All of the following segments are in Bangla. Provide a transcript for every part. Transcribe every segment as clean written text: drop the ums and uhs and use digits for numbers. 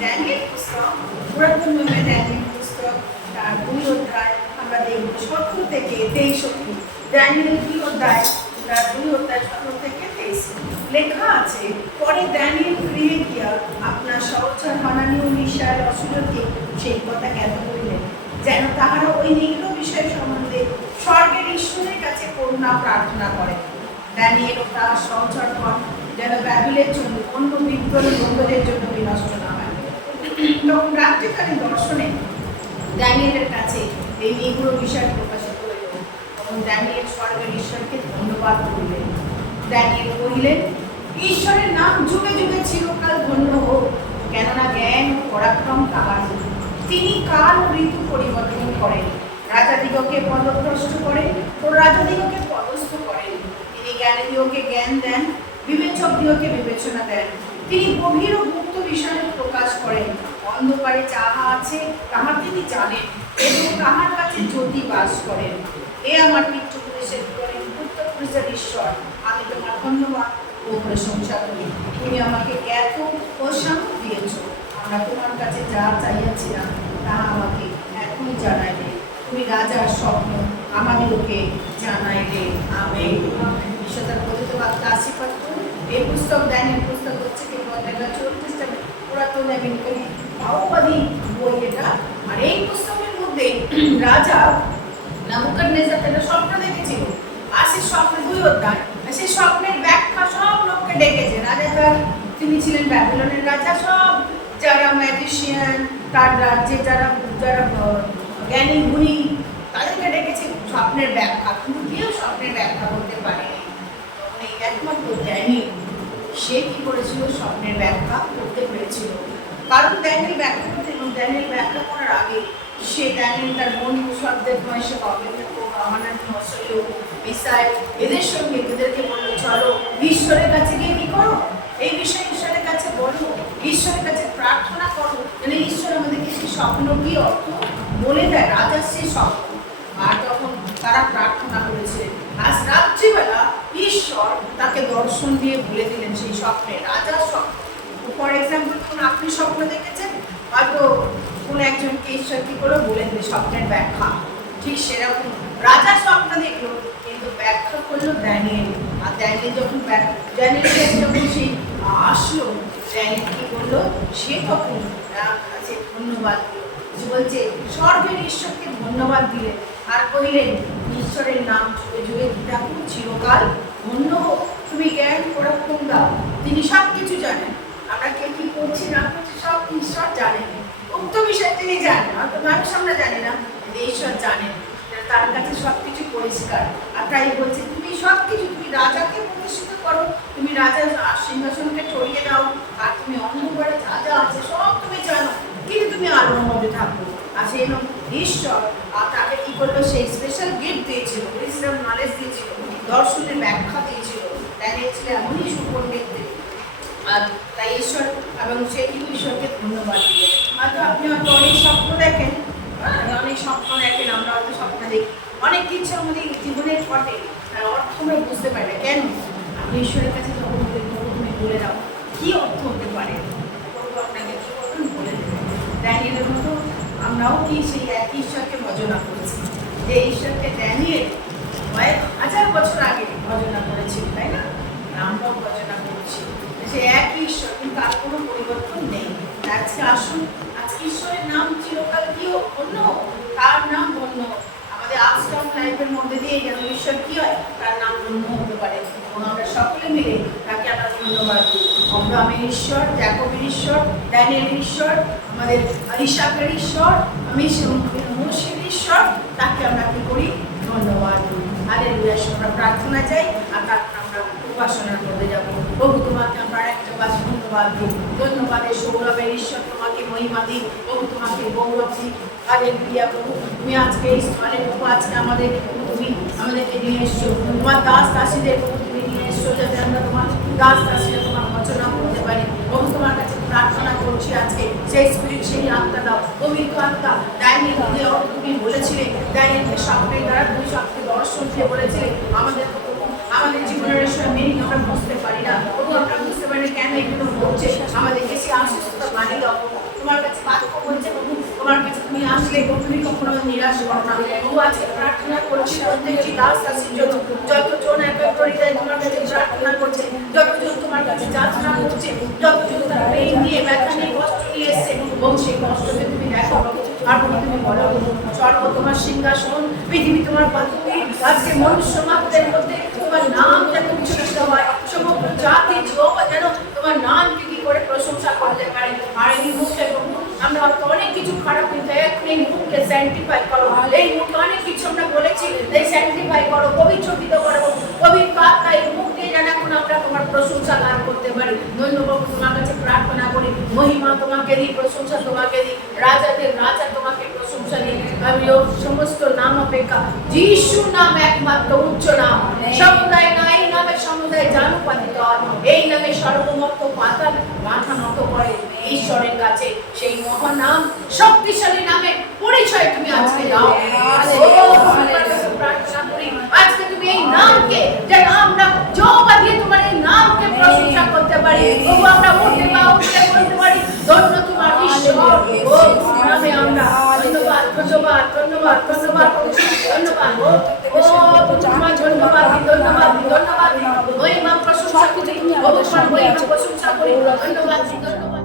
ড্যানিয়েল পুস্তক, পুরাতন নিয়মে ড্যানিয়েল পুস্তক তার 2 অধ্যায় আমরা দেখব 17 থেকে 23 অবধি। ড্যানিয়েল 2 অধ্যায় তার 2 অধ্যায় 17 থেকে 23 লেখা আছে, পরে ড্যানিয়েল ফিরে গিয়া আপনার সহচর হানানি ও মিশায়েল অসুরকে সেই কথা জ্ঞাত করিলেন, যেন তাহারা ওই নিগ্ন বিষয় সম্বন্ধে স্বর্গের ঈশ্বরের কাছে করুণা প্রার্থনা করেন। ড্যানিয়েল ও তার সহচরগণ যেন বাবিলের জন্য অন্য বিদ্রোহী বন্ধুদের জন্য বিনষ্ট না হয়। তখন রাত্রিকালীন দর্শনে ড্যানিয়েলের কাছে এই নিগ্ন বিষয় প্রকাশিত হইল। তখন ড্যানিয়েল স্বর্গের ঈশ্বরকে ধন্যবাদ করিলেন। ড্যানিয়েল কহিলেন, ঈশ্বরের নাম যুগে যুগে চিরকাল ধন্য হোক, কেননা জ্ঞান ও পরাক্রম তাহার। তিনি কাল ও ঋতু পরিবর্তন করেন, রাজাদিগকে পদভ্রষ্ট করেন ও রাজাদিগকে পদস্থ করেন। তিনি জ্ঞানীদিগকে জ্ঞান দেন, বিবেচকদিগকে বিবেচনা দেন। তিনি গভীর ও গুপ্ত বিষয় প্রকাশ করেন। অন্ধকারে যাহা আছে তাহা তিনি জানেন এবং তাহার কাছে জ্যোতি বাস করেন। এ আমার পিতৃপুরুষের পুত্রপুরুষের ঈশ্বর, আমি তোমার ধন্যবাদ ও প্রশংসা করি। তুমি আমাকে জ্ঞাত ও সামর্থ্য দিয়েছ। আমরা তোমার কাছে যা চাইয়াছিলাম তাহা আমাকে এখনই জানাইলে। তুমি রাজার স্বপ্ন আমাদেরকে জানাইলে। আমেন। ঈশ্বর কথিত বাক্য আশীর্বাদ করুন। এই পুস্তক ড্যানিয়েল পুস্তক হচ্ছে কি 34টা পুরাতন মাওবাদী বই এটা। আর এই পুস্তকের মধ্যে রাজা নেবুকাদনেজার একটা স্বপ্ন দেখেছিল, আর সেই স্বপ্নের 2 অধ্যায়, সেই স্বপ্নের ব্যাখ্যা সব লোককে ডেকেছে। রাজা তিনি ছিলেন ব্যাবিলনের রাজা। সব যারা ম্যাজিশিয়ান, তার রাজ্যে যারা যারা জ্ঞানী গুণী, তাদেরকে ডেকেছে স্বপ্নের ব্যাখ্যা, কিন্তু কেউ স্বপ্নের ব্যাখ্যা করতে পারেনি। তখন এই একমাত্র ড্যানিয়েল, সে কি করেছিল? স্বপ্নের ব্যাখ্যা করতে পেরেছিল। কারণ ড্যানিয়েল ব্যাখ্যা করতে এবং ড্যানিয়েল ব্যাখ্যা করার আগে সে ড্যানিয়েল তার বন্ধু শব্দের বয়সে মিসাইল এদের সঙ্গে এদেরকে বললো, চলো ঈশ্বরের কাছে গিয়ে কি করো, এই বিষয়ে ঈশ্বরের কাছে বলো, ঈশ্বরের কাছে প্রার্থনা করো, মানে ঈশ্বর আমাদেরকে সেই স্বপ্ন কি অর্থ বলে দেয়, রাজার সেই স্বপ্ন। আর তখন তারা প্রার্থনা করেছিলেন। আজ রাত্রিবেলা ঈশ্বর তাকে দর্শন দিয়ে বলে দিলেন সেই স্বপ্নে, রাজার স্বপ্ন। ফর এক্সাম্পল, কোন আপনি স্বপ্ন দেখেছেন, হয়তো কোন একজনকে ঈশ্বর কি করে বলে দিলে স্বপ্নের ব্যাখ্যা। ঠিক সেরকম রাজা স্বপ্ন দেখলো, কিন্তু ব্যাখ্যা করলো ড্যানিয়েল। আর ড্যানিয়েল যখন সেই আসলো, ড্যানিয়েল কি করলো? সে তখন কাছে ধন্যবাদ দিল, বলছে স্বর্গের ঈশ্বরকে ধন্যবাদ দিলেন আর কহিলেন, ঈশ্বরের নাম যুগে যুগে থাকুক, চিরকাল ধন্য হোক। তুমি জ্ঞান পরাক্রম দাও, তিনি সব কিছু জানেন। আমরা কে কি করছি না করছি সব ঈশ্বর জানেন। উক্ত বিষয় তিনি জানেন, হয়তো মানুষ আমরা জানি না, ঈশ্বর জানেন। তার কাছে সবকিছু পরিষ্কার। আর তাই বলছে, তুমি সবকিছু, তুমি রাজাকে প্রতিষ্ঠিত করো, তুমি রাজার সিংহাসনকে চড়িয়ে দাও, আর তুমি অন্ধকারে যা যা আছে সব তুমি জানো, কিন্তু তুমি আলোর মধ্যে থাকো। আর সেই ঈশ্বর তাকে কি করলো? সেই স্পেশাল গিফট দিয়েছিল, উইজডম নলেজ দিয়েছিল, দর্শনের ব্যাখ্যা দিয়েছিল। তাই ছিল এমনই সুপণ্ডিত। আর তাই ঈশ্বর এবং সেই ঈশ্বরকে ধন্যবাদ দিল। হয়তো আপনি হয়তো অনেক স্বপ্ন দেখেন, অনেক স্বপ্ন দেখেন, আমরা হয়তো স্বপ্ন দেখি, অনেক কিছু আমাদের জীবনের ঘটে, তার অর্থ আমরা বুঝতে পারি না। কেন? আপনি ঈশ্বরের কাছে যখন তুমি বলে দাও কি অর্থ হতে পারে, আপনাকে কি করবেন বলে দেবেন। ড্যানিয়েলের মতো আমরাও কি সেই একই ঈশ্বরকে ভজনা করেছি, যে ঈশ্বরকে ড্যানিয়েল কয়েক হাজার বছর আগে ভজনা করেছিল, তাই না? আমরাও ভজনা করছি সে একই ঈশ্বর, কিন্তু তার কোনো পরিবর্তন নেই। আজকে আসুন, আজকে ঈশ্বরের নাম চিরকাল কি ধন্য, তার নাম ধন্য। আমাদের আজকাল লাইফের মধ্যে দিয়ে যেন ঈশ্বর কি হয়, তার নাম ধন্য হতে পারে, এবং আমরা সকলে মিলে তাকে আমরা ধন্যবাদ দিই। অব্রাহামের ঈশ্বর, জ্যাকবের ঈশ্বর, ড্যানিয়েলের ঈশ্বর, আমাদের ইসাকের ঈশ্বর, মোশের ঈশ্বর, তাকে আমরা কি করি? ধন্যবাদ দিই। হালেলুয়া। আমরা প্রার্থনা চাই, আর তারপর আমরা উপাসনার মধ্যে যাবো। প্রভু তোমাকে আমরা একটা কাজ ধন্যবাদ দিই। ধন্যবাদের সৌরভের ঈশ্বর, তোমাকে মহিমা দিই। প্রভু তোমাকে গৌরব দিই। হালেলুয়া। প্রভু তুমি আজকে এই স্থলে, প্রভু আজকে আমাদেরকে নিয়ে এসছো, তোমার দাস দাসীদের তুমি নিয়ে এসছো, যাতে আমরা তোমার দাস দাসীরা তোমার বচনা করতে পারি। প্রভু তোমার কাছে প্রার্থনা করছি আজকে, সেই স্পিরিট, সেই আত্মা দাও, পবিত্র আত্মা। ড্যানিয়েল তুমি বলেছিলে, ড্যানিয়েলকে স্বপ্নের দ্বারা তুমি স্বপ্নে দর্শন দিয়ে বলেছিলে, আমাদের জীবনের মিনিং আমরা বুঝতে পারি না, প্রভু আমরা বুঝতে পারি কেন এগুলো হচ্ছে, আমাদেরকে সেই আশ্বস্ততা বানিয়ে দাও। তোমার কাছে বাক্য বলছে প্রভু তোমার কাছে তুমি আসলে তুমি কখনো নিরাশ করো না। প্রভু আজকে প্রার্থনা করছি প্রত্যেকটি দাস দাসীর জন্য, যতজন একত্রিত তোমার কাছে প্রার্থনা করছে, যতজন তোমার কাছে যাচনা করছে, যতজন তার পেইন নিয়ে ব্যথা নিয়ে কষ্ট নিয়ে এসছে, এবং সেই কষ্টকে তুমি দেখো আর তুমি বলো স্বর্গ তোমার সিংহাসন, পৃথিবী তোমার পাদুকি। আজকে মনুষ্য মাত্রের মধ্যে তোমার নাম যেন উচ্চারিত হয়, সমগ্র জাতি যুবক যেন তোমার নামকে কি করে প্রশংসা করতে পারে। আর এই মুখে আমরা অনেক কিছু খারাপ কিন্তু এই মুখকে স্যান্টিফাই করো, এই মুখে অনেক কিছু আমরা বলেছি, এই স্যান্টিফাই করো, পবিত্রকৃত করো, পবিত্র আত্মা এই মুখ দিয়ে যেন এখন আমরা তোমার প্রশংসা গান করতে পারি। ধন্যবাদ তোমার কাছে প্রার্থনা করি, মহিমা তোমাকে দিই, প্রশংসা তোমাকে দিই, রাজাদের রাজা তোমাকে প্রশংসা দিই। আমি ওর সমস্ত নাম অপেক্ষা যিশুর নাম একমাত্র উচ্চ নাম, সমুদায় নাই নামে সমুদায় জানুপাতিত হয়, এই নামে সর্বমত্ত পাতাল মাথা নত করে ঈশ্বরের কাছে। সেই মহান নাম শক্তিশালী নামে পরিচয় তুমি আজকে দাও। প্রার্থনা করি আজকে তুমি এই নামকে যেন আমরা জবাব দিয়ে তোমার এই নামকে প্রশংসা করতে পারি। প্রভু আমরা উঠে বলতে পারি ধন্য তোমার ঈশ্বর, ও নামে আমরা ধন্যবাদ ধন্যবাদ ধন্যবাদ ধন্যবাদ ধন্যবাদ, ও তোমার ধন্যবাদ ধন্যবাদ ধন্যবাদ, মহিমা প্রশংসা করি, তোমার মহিমা প্রশংসা করি, ধন্যবাদ ধন্যবাদ।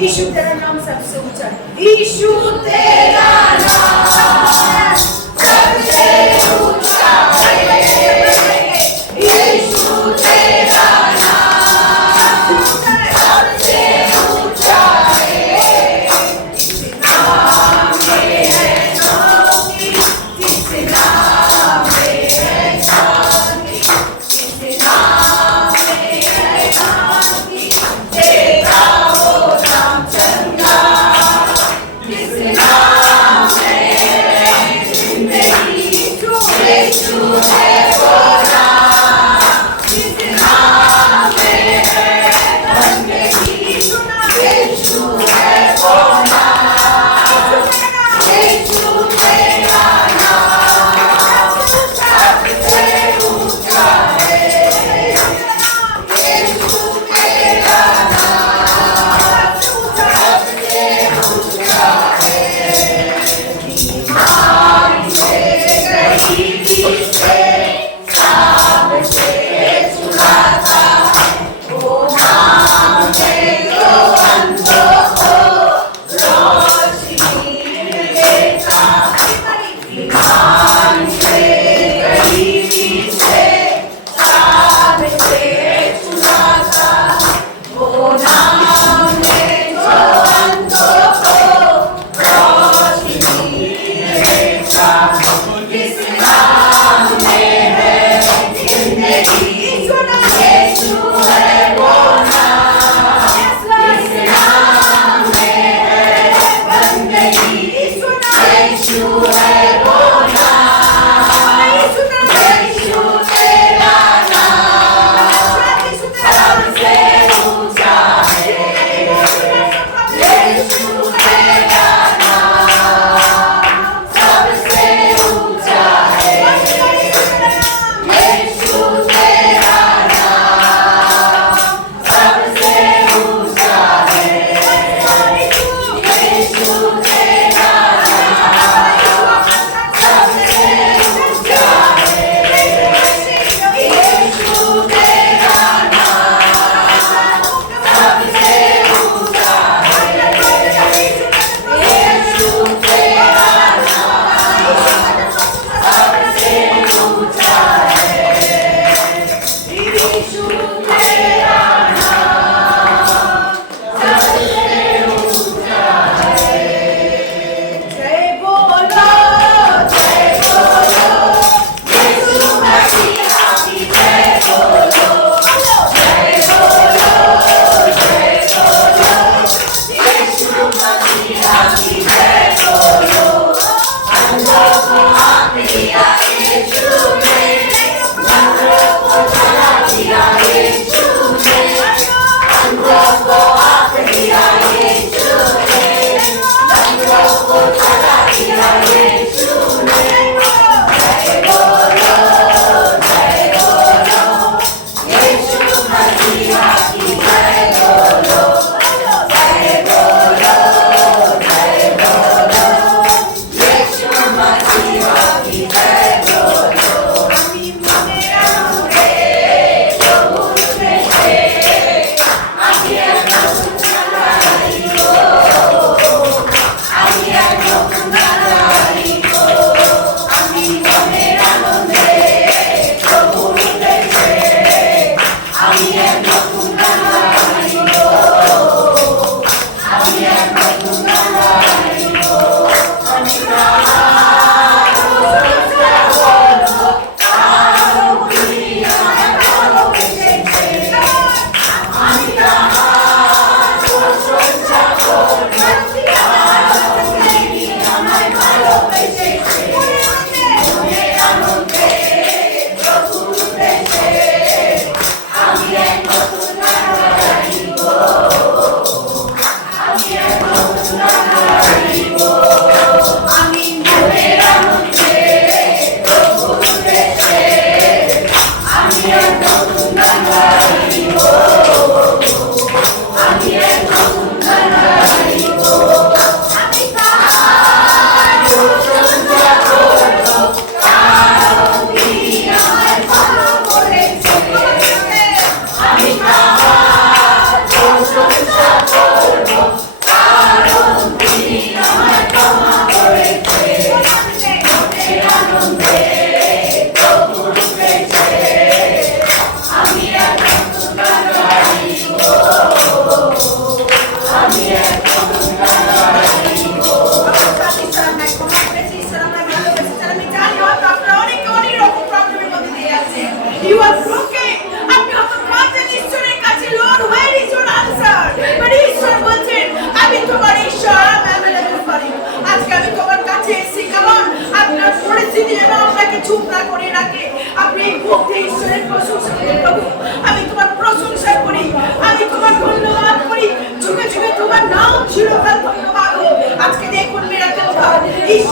यीशु तेरा नाम सबसे ऊंचा है। यीशु तेरा नाम सबसे ऊंचा है। यीशु तेरा नाम सबसे ऊंचा है। इस नाम में है शांति, इस नाम में है शांति, इस नाम में है शांति। तेरा वो नाम चंगा, इस नाम में है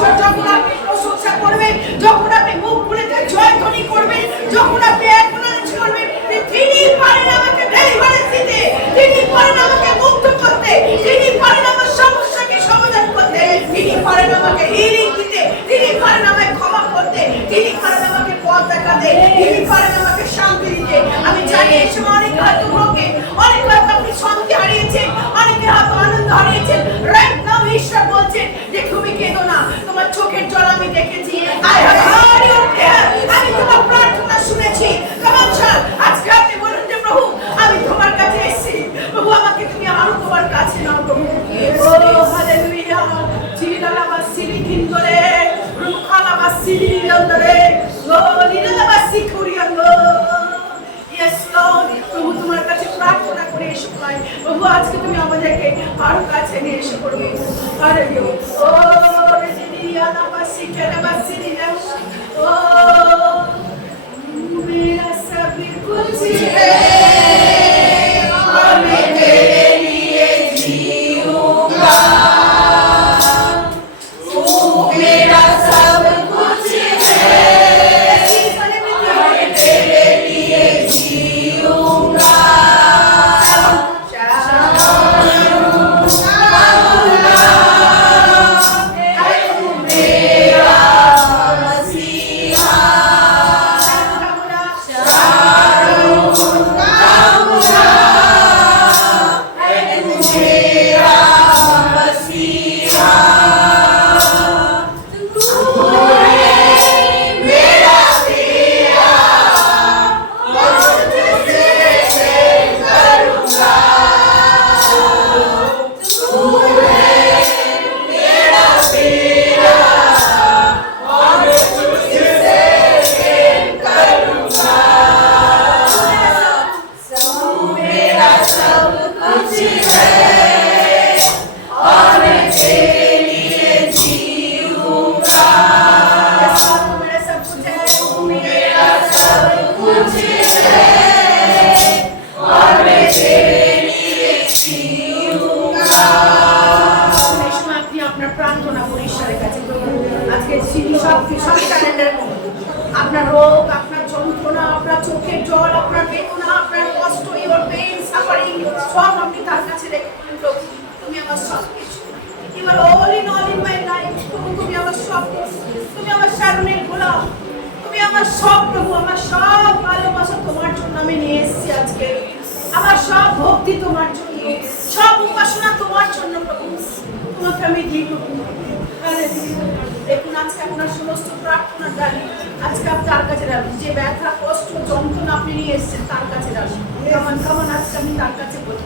ঈশ্বর যখন আপনি প্রশংসা করবেন, যখন আপনি মুখ খুলে জয়ধ্বনি করবেন, যখন আপনি অ্যাকনলেজ করবেন তিনি পারেন আমাকে ডেলিভারেন্স দিতে, তিনি পারেন আমাকে মুক্ত করতে, তিনি পারেন আমার সমস্যাকে সমাধান করতে, তিনি পারেন আমাকে হিলিং দিতে, তিনি পারেন আমাকে ক্ষমা করতে, তিনি পারেন আমাকে পথ দেখাতে, তিনি পারেন আমাকে শান্তি দিতে। আমি জানি এই সময় অনেক হয়তো ব্রোকেন, অনেক হয়তো আপনি শান্তি হারিয়েছেন, অনেকে হয়তো আনন্দ হারিয়েছেন। রাইট নাও ঈশ্বর বলছেন যে তুমি কেঁদো না, তোমার চোখের জল আমি দেখেছি। I have heard your prayer, আমি তোমার প্রার্থনা শুনেছি। কারণ আজকে আপনি বলুন যে প্রভু আমি তোমার কাছে এসেছি, প্রভু আমাকে তুমি আরো তোমার কাছে নাও প্রভু। ও হালেলুয়া, চিলালা বাসিলি কিন্দরে, রুখালা বাসিলি নিরন্দরে, ও নিরলা বাসি কুরিয়াঙ্গো। ইয়েস লর্ড, প্রভু তোমার কাছে প্রার্থনা করে এসো ভাই, প্রভু আজকে তুমি আমাদেরকে আরো কাছে নিয়ে এসে করবে। হালেলুয়া, ও রেজিলিয়ালা বাসি কেলা বাসিলি না, ও मेरा सब कुछ है, और मैं तेरे लिए जीऊंगा। तू मेरा सब कुछ है, और मैं तेरे लिए जीऊंगा। আপনার রোগ, আপনার যন্ত্রণা, আপনার চোখের জল, আপনার বেদনা, আপনার কষ্ট, ইওর পেইন, সাফারিং, সব আপনি তার কাছে রেখে বলুন তুমি আমার সব কিছু, you are all in my life. তুমি আমার সব, তুমি আমার সারণের গোলাম, তুমি আমার সব প্রভু, আমার সব ভালোবাসা তোমার জন্য আমি নিয়ে এসেছি আজকে, আমার সব ভক্তি তোমার জন্য, সব উপাসনা তোমার জন্য প্রভু, তোমাকে আমি দিই প্রভু। দেখুন আজকে আপনার সমস্ত প্রার্থনা জানি, আজকে আপনি তার কাছে রাখুন, যে ব্যথা কষ্ট যন্ত্রণা আপনি নিয়ে এসেছেন তার কাছে রাখুন। কেমন আজকে আমি তার কাছে বলি,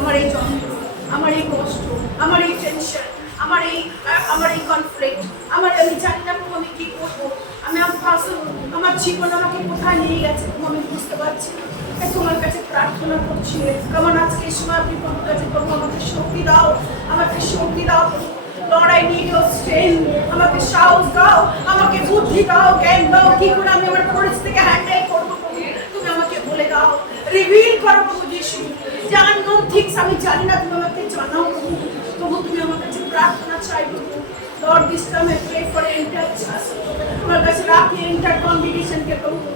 আমার এই যন্ত্রণা, আমার এই কষ্ট, আমার এই টেনশন, আমার এই কনফ্লিক্ট, আমি জানি না প্রভু আমি কি করবো, আমার জীবন আমাকে কোথায় নিয়ে গেছে আমি বুঝতে পারছি না, তোমার কাছে প্রার্থনা করছি। কেমন আজকে এই সময় আপনি প্রভুর কাছে প্রভু আমাকে শক্তি দাও, আমাকে শক্তি দাও Lord, I need your strength. আমাকে সাহস দাও, আমাকে বুদ্ধি দাও, জ্ঞান দাও, কি করে আমি আমার পরিস্থিতিকে হ্যান্ডেল করবো তুমি আমাকে বলে দাও, রিভিল করো প্রভু যিশু, যে unknown things আমি জানি না তুমি আমাকে জানাও প্রভু, তুমি আমার কাছে প্রার্থনা চাই প্রভু। Lord, this time I pray for entire church, আমার কাছে রাখি entire congregation কে প্রভু।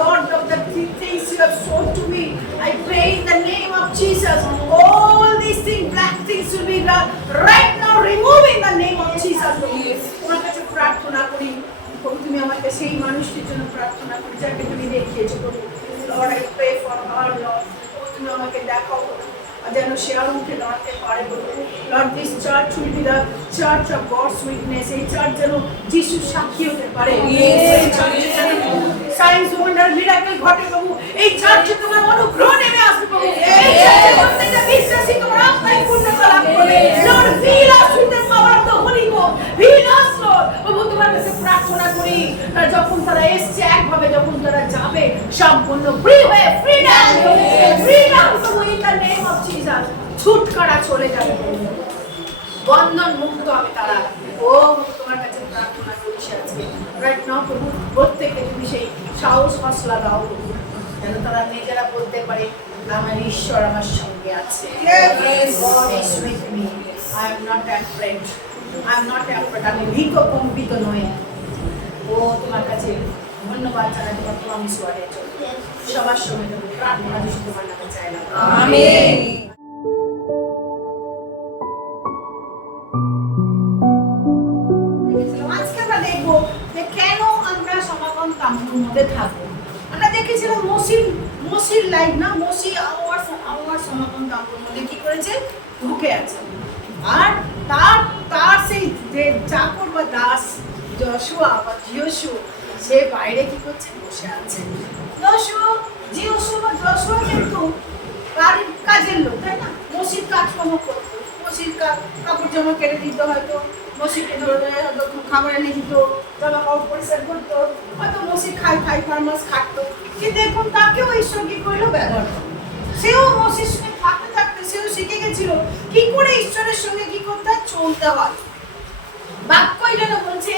Lord, of the things you have shown to me, I pray in the name of Jesus, all these things, black things will be right now removed in the name of Jesus. তোমার কাছে প্রার্থনা করি প্রভু, তুমি আমাকে সেই মানুষটির জন্য প্রার্থনা করি যাকে তুমি দেখিয়েছো প্রভু। Lord, I pray for her, Lord, তুমি আমাকে দেখাও যেন সে আর উঠে দাঁড়াতে পারে প্রভু। Lord, this church will be the church of God's witness, এই চার্চ যেন যিশুর সাক্ষী হতে পারে, এই চার্চে যেন সাইন্স ওয়ান্ডার মিরাকেল ঘটে প্রভু, এই চার্চে তোমার অনুগ্রহ নেমে আসবে প্রভু, এই চার্চে প্রত্যেকটা বিশ্বাসী তোমার আত্মায় পূর্ণতা লাভ করবে। Lord, fill us with the power of the Holy Ghost, fill us Lord, প্রভু তোমার কাছে প্রার্থনা করি যখন তারা এসছে একভাবে, যখন তারা যাবে সম্পূর্ণ ফ্রি হয়ে, ফ্রিডম প্রভু, in the name of Jesus, ছুটকারা চলে যাবে, বন্ধন মুক্ত হবে তারা। ও তোমার কাছে প্রার্থনা করছি আজকে রাইট নাও প্রভু, প্রত্যেককে তুমি সেই সাহস হসলা দাও প্রভু, যেন তারা নিজেরা বলতে পারে আমার ঈশ্বর আমার সঙ্গে আছে। God is with me, I am not afraid. I am not afraid, আমি ভীত কম্পিত নই। ও তোমার কাছে ধন্যবাদ জানাই তোমার প্রমিস ওয়ার্ডের জন্য। সবার সঙ্গে তুমি প্রার্থনা যদি তোমার নামে চাইলাম, আমেন। আজকে আমরা দেখবো যে কেন আমরা সমাগম কাম্যের মধ্যে থাকবো। আমরা দেখেছিলাম মসির লাইফ না, মসি আওয়ার সমাগম কাম্যের মধ্যে কি করেছে, ঢুকে আছে। আর তার সেই যে চাকর বা দাস যশোয়া বা জিওসু, সে বাইরে কি করছে, বসে আছে। যশোয়া কিন্তু বাড়ির কাজের লোক, তাই না? মসির কাজকর্ম করতো, মসির কাপড় জামা কেটে দিত, হয়তো মসিকে ধরে হয়তো খাবার এনে দিত, জামা কাপড় পরিষ্কার করতো, হয়তো মসি খাই ফার্মাস খাটতো। কিন্তু এখন তাকেও ঈশ্বর কি করলো, ব্যবহার করলো। সেও মসির সঙ্গে থাকতে থাকতে সেও শিখে গেছিল কি করে ঈশ্বরের সঙ্গে কি করতে হয়, চলতে হয়। বাক্য যেন বলছে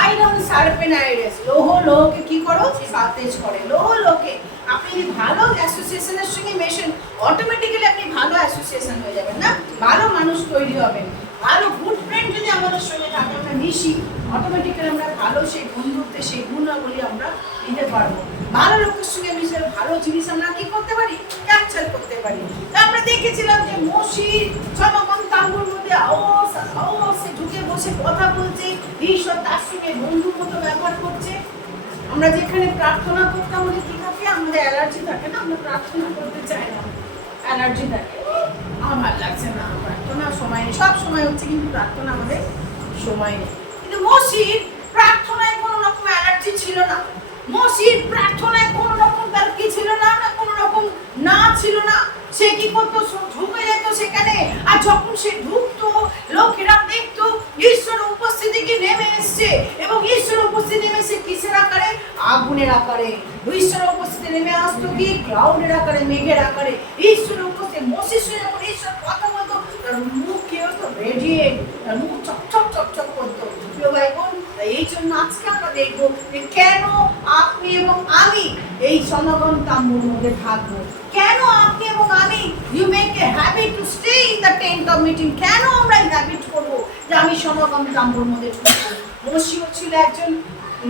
আয়রন সার্পেন আইরেস, লোহকে কি করো, সতেজ করে। লোকে আপনি যদি ভালো অ্যাসোসিয়েশনের সঙ্গে মেশেন, অটোমেটিক্যালি আপনি ভালো অ্যাসোসিয়েশন হয়ে যাবেন, না ভালো মানুষ তৈরি হবেন। ভালো গুড ফ্রেন্ড যদি আমাদের সঙ্গে থাকে, আমরা মিশি, অটোমেটিক্যালি আমরা ভালো সেই বন্ধুত্বে সেই গুণাবলী আমরা নিতে পারবো। ভালো লোকের সঙ্গে মিশে ভালো জিনিস আমরা কি করতে পারি, ক্যাপচার করতে পারি। আমরা দেখেছিলাম যে মসির সমাগম তাঁবুর মধ্যে সে ঢুকে বসে কথা বলছে, ঈশ্বর তার সঙ্গে বন্ধুর মতো ব্যবহার করছে। আমরা যেখানে প্রার্থনা করতে আমাদের কি থাকে, আমাদের অ্যালার্জি থাকে না, আমরা প্রার্থনা করতে চাই না, অ্যালার্জি থাকে, আমার ভালো লাগছে না, প্রার্থনা সময় নেই। সব সময় হচ্ছে কিন্তু প্রার্থনা আমাদের সময় নেই। কিন্তু মসির প্রার্থনায় কোনো রকম অ্যালার্জি ছিল না। মসির প্রার্থনায় কোনো রকম তার কি ছিল না, কোনো রকম না ছিল না। সে কি করতো, ঢুকে যেত সেখানে। আর যখন সে ঢুকতো, লোকেরা দেখতো ঈশ্বরের উপস্থিতি কি নেমে এসছে। এবং ঈশ্বরের উপস্থিতি নেমে এসে কিসের আকারে, আগুনের আকারে। ঈশ্বরের উপস্থিতি নেমে আসতো কি, ক্লাউডের আকারে, মেঘের আকারে। ঈশ্বরের উপস্থিতি মসির সঙ্গে যখন ঈশ্বর কথা বলতো, তার মুখ কি হতো, রেডিয়েন্ট, তার মুখ চকচক করতো। প্রিয় ভাই বোন, এই জন্য আজকে আমরা দেখবো যে কেন আপনি এবং আমি এই সমাগম তাঁবুর মধ্যে থাকবো। কেন আপনি এবং আমি you make a habit to stay in the tent of meeting. কেন আমরা এই হ্যাবিট করবো যে আমি সমাগম তাঁবুর মধ্যে ঢুকবো। মসিও ছিল একজন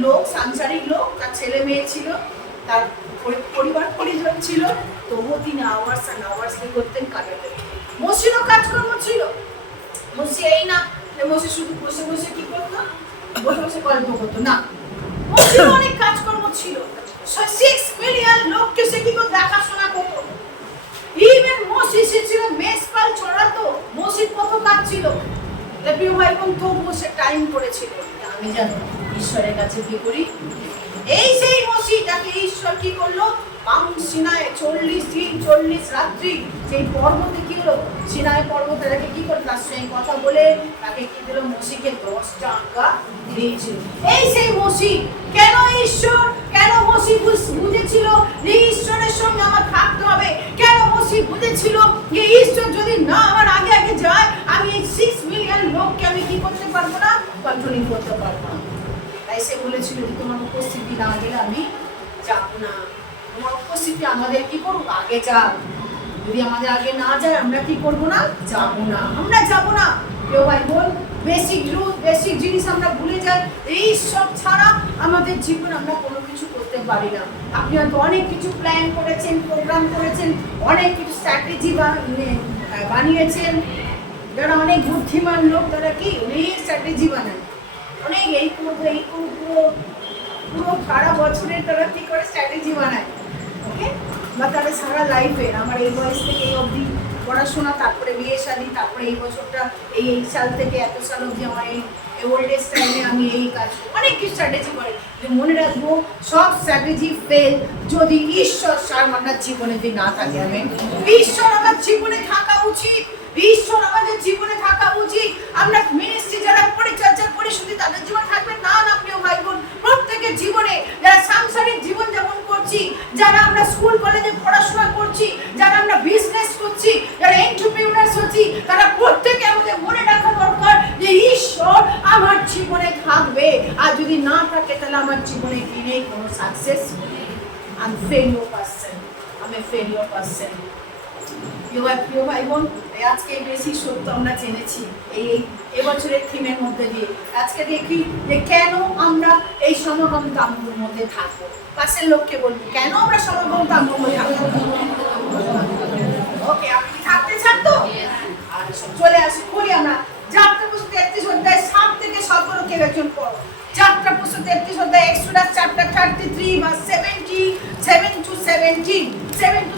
লোক, সাংসারিক লোক, তার ছেলে মেয়ে ছিল, তার পরিবার পরিজন ছিল, তবুও তিনি আওয়ার্স অ্যান্ড আওয়ার্স কি করতেন, কাটাতেন। মসিরও কাজকর্ম ছিল। মসি এই না যে মসি শুধু বসে বসে কি করতো, বসে বসে গল্প করতো, না, মসির অনেক কাজকর্ম ছিল। 6 মিলিয়ন লোককে সে কি করে দেখাশোনা করতো। ইভেন মসি সে ছিল মেষপাল চড়াতো। মসির কত কাজ ছিল। প্রিয় ভাই বোন, তবুও সে টাইম করেছিল আমি জানো ঈশ্বরের কাছে কি করি। এই সেই মসি যাকে ঈশ্বর কি করলো, সিনায় 40 দিন 40 রাত্রি সেই পর্বতে কি হলো, সিনায় পর্বতে তাকে কি করে, তার সঙ্গে কথা বলে তাকে কি দিল, মসিকে 10টা আজ্ঞা দিয়েছিল। এই সেই মসি। কেন ঈশ্বর, কেন মসি বুঝেছিল যে ঈশ্বরের সঙ্গে আমার থাকতে হবে। কেন মসি বুঝেছিল যে ঈশ্বর যদি না আমার আগে আগে যায়, আমি এই 6 মিলিয়ন লোককে আমি কি করতে পারবো না, কন্ট্রোলিং করতে পারবো না। তাই সে বলেছিল যে তোমার উপস্থিতি না গেলে আমি যাবো না। তোমার উপস্থিতি আমাদের কি করুক, আগে যাক। যদি আমাদের আগে না যায়, আমরা কি করবো না, যাবো না, আমরা যাবো না। কেউ ভাই বল, বেসিক রুল, বেসিক জিনিস আমরা ভুলে যাই। এই সব ছাড়া আমাদের জীবন আমরা কোনো কিছু করতে পারি না। আপনি হয়তো অনেক কিছু প্ল্যান করেছেন, প্রোগ্রাম করেছেন, অনেক কিছু স্ট্র্যাটেজি বানিয়েছেন। যারা অনেক বুদ্ধিমান লোক, তারা কি অনেক স্ট্র্যাটেজি বানায়, অনেক এই করবো পুরো সারা বছরের তারা কি করে স্ট্র্যাটেজি বানায়। ওকে, বা তারা সারা লাইফের, আমার এই বয়স থেকে এই অবধি পড়াশোনা, তারপরে বিয়ে শাদী, তারপরে এই বছরটা এই সাল থেকে এত সাল অবধি আমার এই ওল্ড এজ টাইমে আমি এই কাজ, অনেক কিছু স্ট্র্যাটেজি করে। মনে রাখবো, সব স্ট্র্যাটেজি ফেল যদি ঈশ্বর আমার জীবনে যদি না থাকে। আমি ঈশ্বর আমার জীবনে থাকা উচিত, ঈশ্বর আমাদের জীবনে থাকা উচিত। আমরা মিনিস্ট্রি যারা পরিচর্যা করি শুধু তাদের জীবন থাকবে না, না প্রিয় ভাই বোন, প্রত্যেকের জীবনে যারা সাংসারিক জীবন যাপন করছি, যারা আমরা স্কুল কলেজে পড়াশোনা করছি, যারা আমরা বিজনেস করছি, যারা এন্টারপ্রেনার্স হচ্ছি, তারা প্রত্যেকে আমাদের মনে রাখা দরকার যে ঈশ্বর আমার জীবনে থাকবে। আর যদি না থাকে তাহলে আমার জীবনে কি নেই, কোনো সাকসেস নেই। আমি ফেলিওর পার্সন, প্রিয় ভাই বোন, আজকে বেশি সত্য আমরা জেনেছি এই এবছরের থিমের মধ্যে দিয়ে। আজকে দেখি যে কেন আমরা এই সমাগম তাম্বুর মধ্যে থাকবো। পাশের লোককে বলবি কেন আমরা সমাগম তাম্বুর মধ্যে থাকবো। ওকে, আপনি থাকতে চান তো? চলে আসি, করি আমরা যাত্রা পুস্তক 33 অধ্যায় 7 থেকে 17 কেউ একজন পড়ো। যাত্রা পুস্তক 33 অধ্যায় এক্সোডাস চ্যাপ্টার 33 ভার্স 7 to